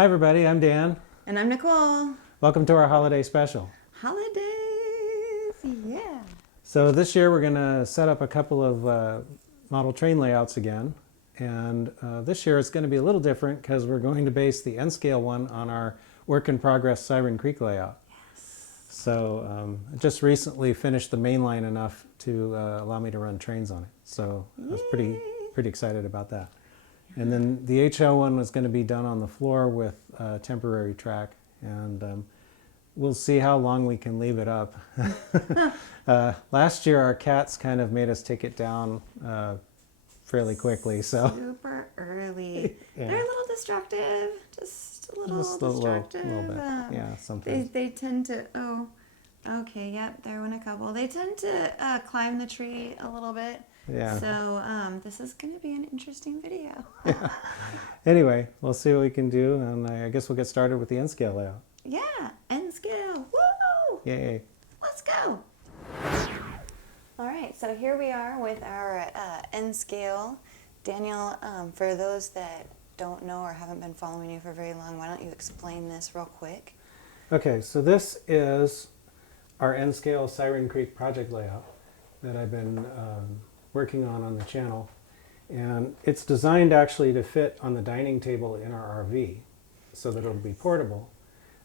Hi everybody, I'm Dan. And I'm Nicole. Welcome to our holiday special. Holidays, yeah. So this year we're going to set up a couple of model train layouts again. And this year it's going to be a little different because we're going to base the N-scale one on our work in progress Siren Creek layout. Yes. So I just recently finished the main line enough to allow me to run trains on it. So I was pretty excited about that. And then the HO one was going to be done on the floor with a temporary track. And we'll see how long we can leave it up. Last year our cats kind of made us take it down fairly quickly. So super early. Yeah. They're a little destructive. Just a little destructive. Little bit. Yeah, sometimes. They tend to, oh, okay, yep, there went a couple. They tend to climb the tree a little bit. Yeah. So this is going to be an interesting video. Yeah. Anyway, we'll see what we can do, and I guess we'll get started with the N-scale layout. Yeah, N scale. Woo! Yay. Let's go. All right, so here we are with our N scale. Daniel, for those that don't know or haven't been following you for very long, why don't you explain this real quick? Okay, so this is our N-scale Siren Creek project layout that I've been working on the channel. And it's designed actually to fit on the dining table in our RV so that it'll be portable.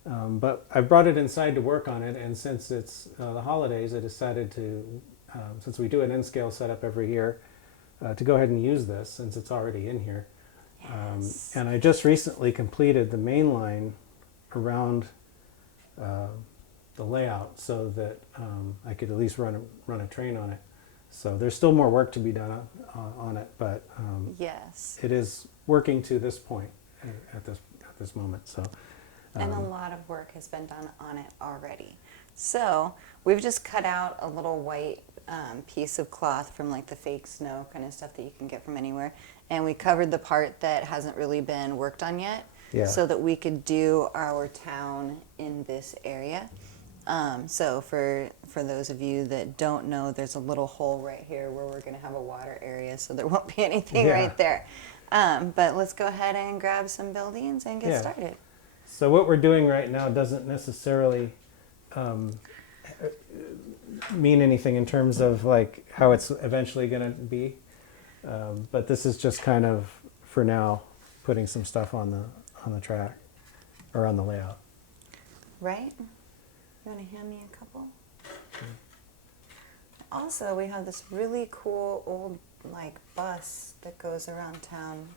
But I've brought it inside to work on it, and since it's the holidays, I decided to, since we do an N-scale setup every year, to go ahead and use this since it's already in here. Yes. And I just recently completed the main line around the layout so that I could at least run a train on it. So there's still more work to be done on it, but Yes. it is working to this point at this moment. So. And a lot of work has been done on it already. So we've just cut out a little white piece of cloth from like the fake snow kind of stuff that you can get from anywhere. And we covered the part that hasn't really been worked on yet, Yeah. so that we could do our town in this area. So for those of you that don't know, there's a little hole right here where we're going to have a water area, so there won't be anything right there. But let's go ahead and grab some buildings and get started. So what we're doing right now doesn't necessarily mean anything in terms of like how it's eventually going to be, but this is just kind of for now putting some stuff on the track or on the layout. Right? You want to hand me a couple? Also, we have this really cool old like bus that goes around town,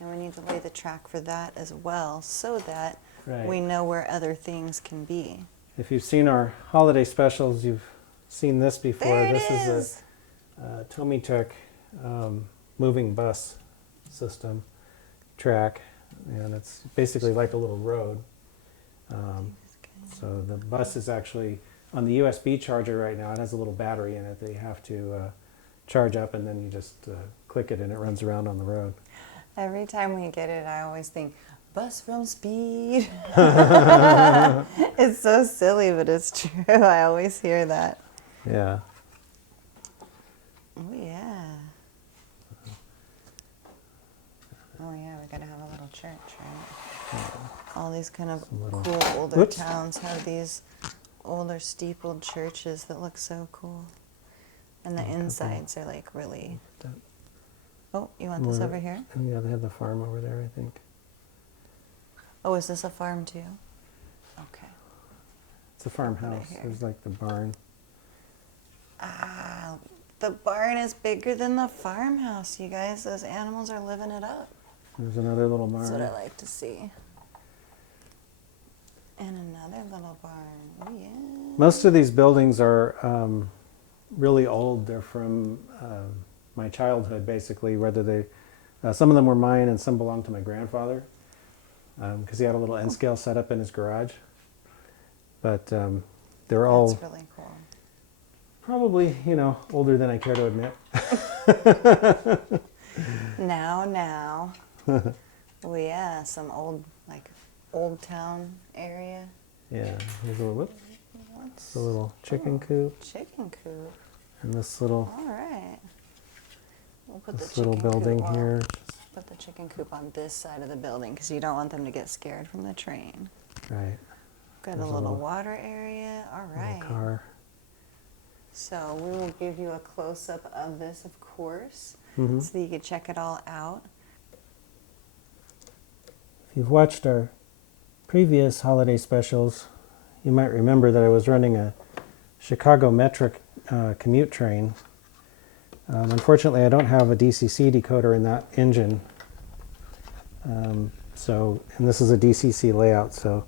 and we need to lay the track for that as well, so that we know where other things can be. If you've seen our holiday specials, you've seen this before. There this it is a Tomituk moving bus system track, and it's basically like a little road. So the bus is actually on the USB charger right now. It has a little battery in it that you have to charge up, and then you just click it and it runs around on the road. Every time we get it, I always think, bus from Speed. It's so silly, but it's true. I always hear that. Yeah. Oh, yeah. Oh, yeah, we got to have a little church, right? Yeah. All these kind of cool older towns have these older steepled churches that look so cool. And the insides are like really... Oh, you want this over here? Yeah, they have the farm over there, I think. Oh, is this a farm too? Okay. It's a farmhouse. There's like the barn. Ah, the barn is bigger than the farmhouse, you guys. Those animals are living it up. There's another little barn. That's what I like to see. And another little barn. Oh, yeah. Most of these buildings are really old. They're from my childhood, basically. Whether they, some of them were mine and some belonged to my grandfather, because he had a little N-scale set up in his garage. But they're all... That's really cool. Probably, older than I care to admit. Now. Oh, yeah, some old town area. Yeah, here's a little chicken coop. Chicken coop. And this little... All right. We'll put this little building here. put the chicken coop on this side of the building because you don't want them to get scared from the train. Right. Got There's a little water area. All right. Car. So we will give you a close-up of this, of course, Mm-hmm. so that you can check it all out. If you've watched our previous holiday specials, you might remember that I was running a Chicago Metric commute train. Unfortunately, I don't have a DCC decoder in that engine. And this is a DCC layout, so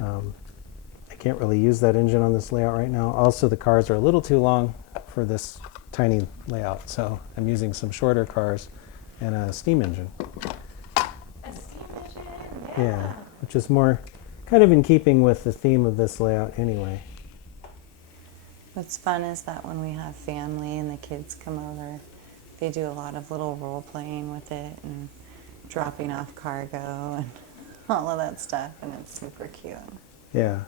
I can't really use that engine on this layout right now. Also, the cars are a little too long for this tiny layout, so I'm using some shorter cars and a steam engine. A steam engine, Yeah, which is more kind of in keeping with the theme of this layout anyway. What's fun is that when we have family and the kids come over, they do a lot of little role playing with it and dropping off cargo and all of that stuff, and it's super cute. Yeah.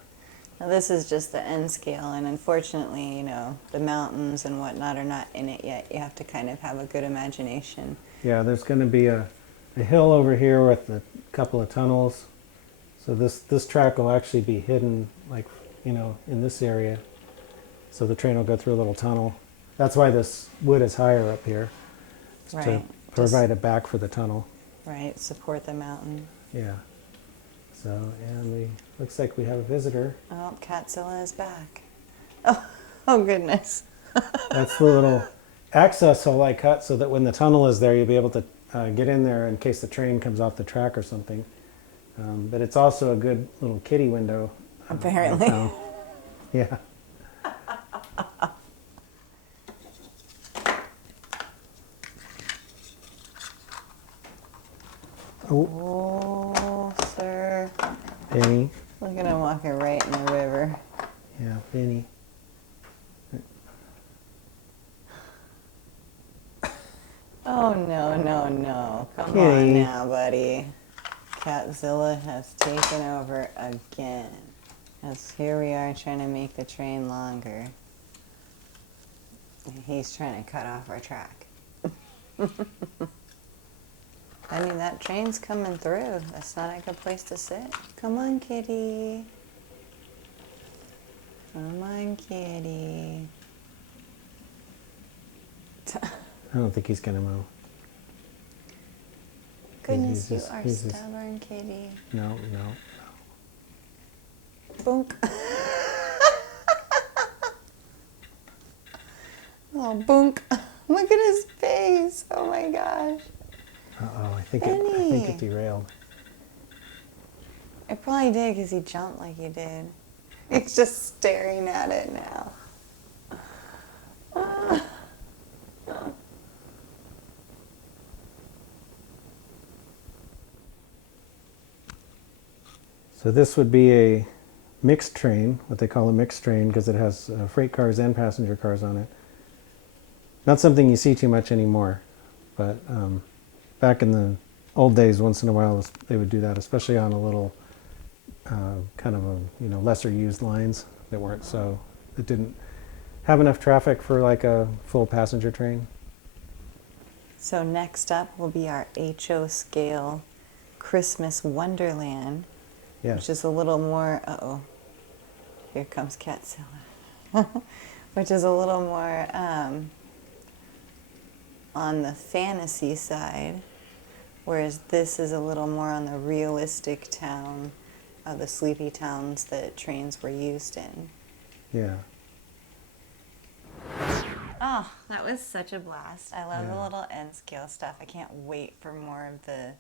Now this is just the N scale, and unfortunately, you know, the mountains and whatnot are not in it yet. You have to kind of have a good imagination. Yeah, there's going to be a hill over here with a couple of tunnels. So this track will actually be hidden, like, you know, in this area. So the train will go through a little tunnel. That's why this wood is higher up here, Right. to provide a back for the tunnel. Right, support the mountain. Yeah. So, and looks like we have a visitor. Oh, Catzilla is back. Oh goodness. That's the little access hole I cut so that when the tunnel is there, you'll be able to get in there in case the train comes off the track or something. But it's also a good little kitty window. Apparently. Yeah. Oh, sir. Benny. Look at him walking right in the river. Yeah, Benny. Oh, no, no, no. Come Kitty. on now, buddy. Catzilla has taken over again. As here we are trying to make the train longer. And he's trying to cut off our track. I mean, that train's coming through. That's not a good place to sit. Come on, kitty. Come on, kitty. I don't think he's going to move. Goodness, He's you are just- stubborn, kitty. No. Boonk. Oh, boonk. Look at his face. Oh my gosh. Uh-oh, I think it derailed. It probably did because he jumped like he did. He's just staring at it now. So this would be a mixed train, what they call a mixed train, because it has freight cars and passenger cars on it. Not something you see too much anymore, but back in the old days, once in a while, they would do that, especially on a little kind of lesser used lines that didn't have enough traffic for like a full passenger train. So next up will be our HO scale Christmas Wonderland, Yeah. which is a little more, here comes Catzilla, which is a little more on the fantasy side, whereas this is a little more on the realistic town of the sleepy towns that trains were used in. Yeah. Oh, that was such a blast. I love the Yeah. little N scale stuff. I can't wait for more of the,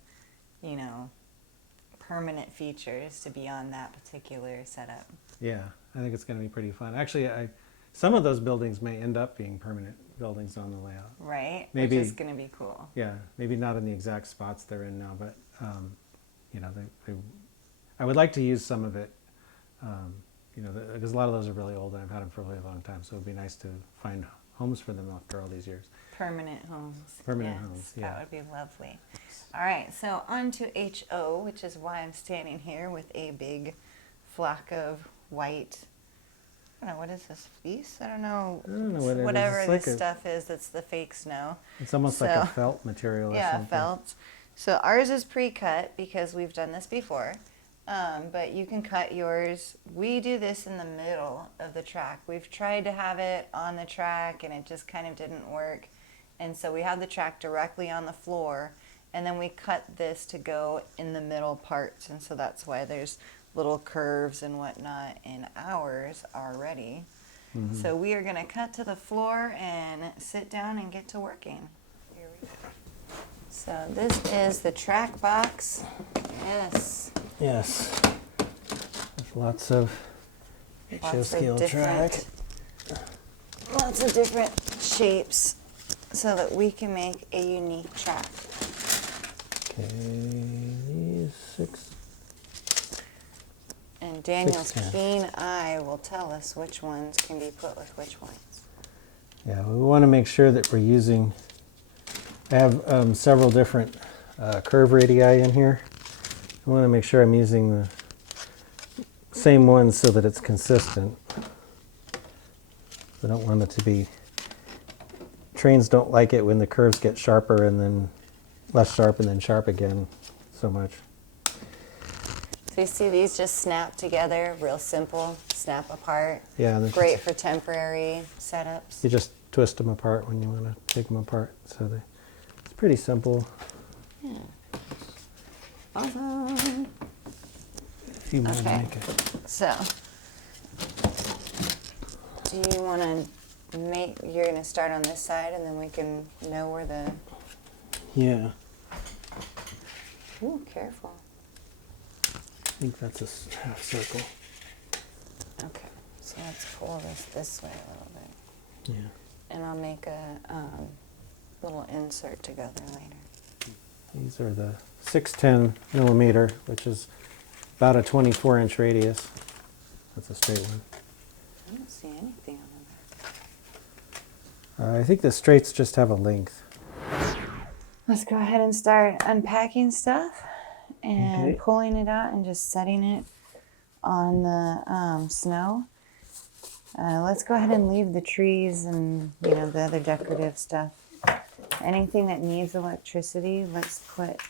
permanent features to be on that particular setup. Yeah, I think it's going to be pretty fun. Actually, some of those buildings may end up being permanent buildings on the layout. Right? Maybe. Which is going to be cool. Yeah, maybe not in the exact spots they're in now, but I would like to use some of it. Because a lot of those are really old and I've had them for a really long time, so it would be nice to find homes for them after all these years. Permanent homes. Permanent Yes, homes, yeah. That would be lovely. All right, so on to HO, which is why I'm standing here with a big flock of white, I don't know, what is this, fleece? I don't know what it is. whatever It's this like stuff is, that's the fake snow. It's almost like a So- felt material or Yeah, something. felt. So ours is pre-cut because we've done this before. But you can cut yours. We do this in the middle of the track. We've tried to have it on the track and it just kind of didn't work. And so we have the track directly on the floor, and then we cut this to go in the middle parts. And so that's why there's little curves and whatnot in ours already. Mm-hmm. So we are going to cut to the floor and sit down and get to working. Here we go. So this is the track box. Yes. Yes. There's lots of scale track. Lots of different shapes so that we can make a unique track. Okay, these 6. And Daniel's keen eye will tell us which ones can be put with which ones. Yeah, we want to make sure that we're using, I have several different curve radii in here. I want to make sure I'm using the same ones so that it's consistent. I don't want it to be, trains don't like it when the curves get sharper and then less sharp and then sharp again so much. So you see these just snap together, real simple, snap apart. Yeah. Great for temporary setups. You just twist them apart when you want to take them apart. So it's pretty simple. Yeah. Awesome. A few more to make it. So, do you want to you're going to start on this side and then we can know where the... Yeah. Ooh, careful. I think that's a half circle. Okay, so let's pull this way a little bit. Yeah. And I'll make a little insert together later. These are the 610 millimeter, which is about a 24-inch radius. That's a straight one. I don't see anything on the back. I think the straights just have a length. Let's go ahead and start unpacking stuff and Okay. pulling it out and just setting it on the snow. Let's go ahead and leave the trees and the other decorative stuff. Anything that needs electricity, let's put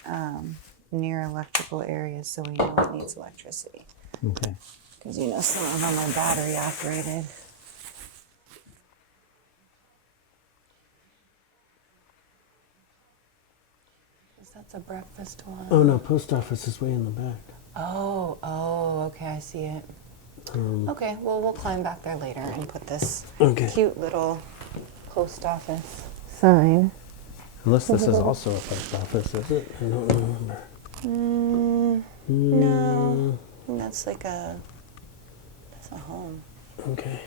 near electrical areas so we know it needs electricity. Okay. Because some of them are battery operated. That's a breakfast one. Oh no, post office is way in the back. Oh, okay, I see it. Okay, well, we'll climb back there later and put this cute little post office sign. Unless this is also a post office, is it? I don't remember. No, that's a home. Okay.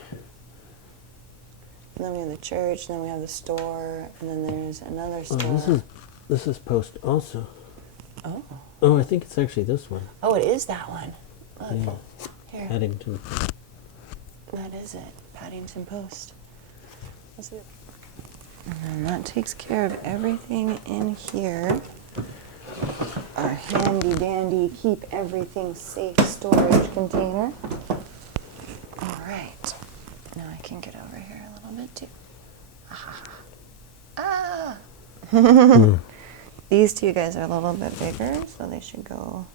And then we have the church, and then we have the store, and then there's another store. Oh, this is post also. Oh. Oh, I think it's actually this one. Oh, it is that one. Look. Yeah. Here. Paddington. That is it. Paddington Post. That's it. And then that takes care of everything in here. Our handy dandy keep everything safe storage container. All right. Now I can get over here a little bit too. Ah! These two guys are a little bit bigger, so they should go.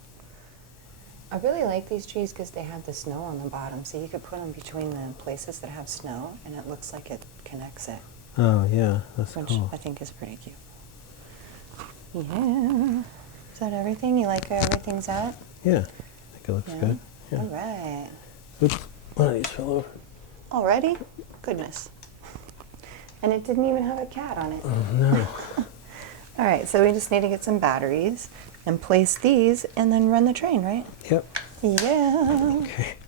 I really like these trees because they have the snow on the bottom, so you could put them between the places that have snow, and it looks like it connects it. Oh, yeah, that's Which cool. I think is pretty cute. Yeah. Is that everything? You like how everything's out? Yeah, I think it looks good. Yeah. All right. Oops, one of these fell over. Already? Goodness. And it didn't even have a cat on it. Oh, no. All right, so we just need to get some batteries and place these and then run the train, right? Yep. Yeah. Okay.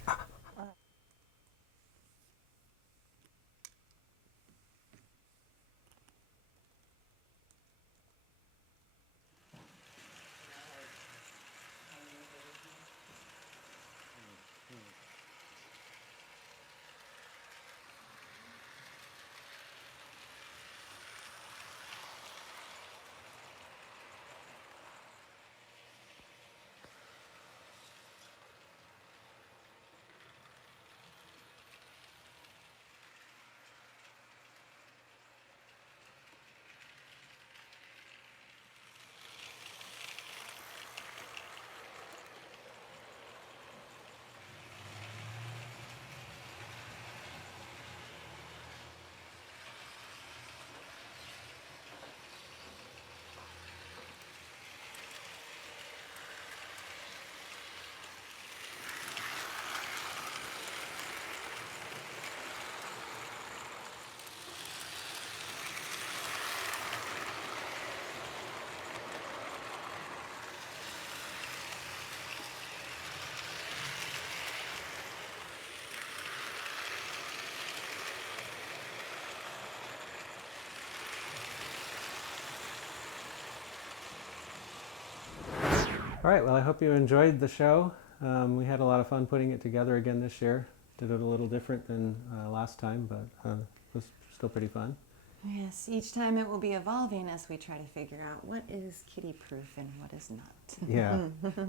All right, well, I hope you enjoyed the show. We had a lot of fun putting it together again this year. Did it a little different than last time, but it was still pretty fun. Yes, each time it will be evolving as we try to figure out what is kitty-proof and what is not. Yeah,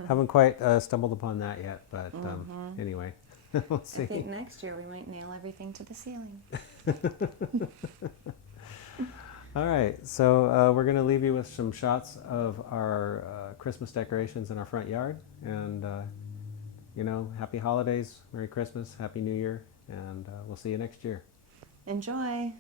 haven't quite stumbled upon that yet, but anyway, we'll see. I think next year we might nail everything to the ceiling. All right, so we're going to leave you with some shots of our Christmas decorations in our front yard. And, you know, happy holidays, Merry Christmas, Happy New Year, and we'll see you next year. Enjoy!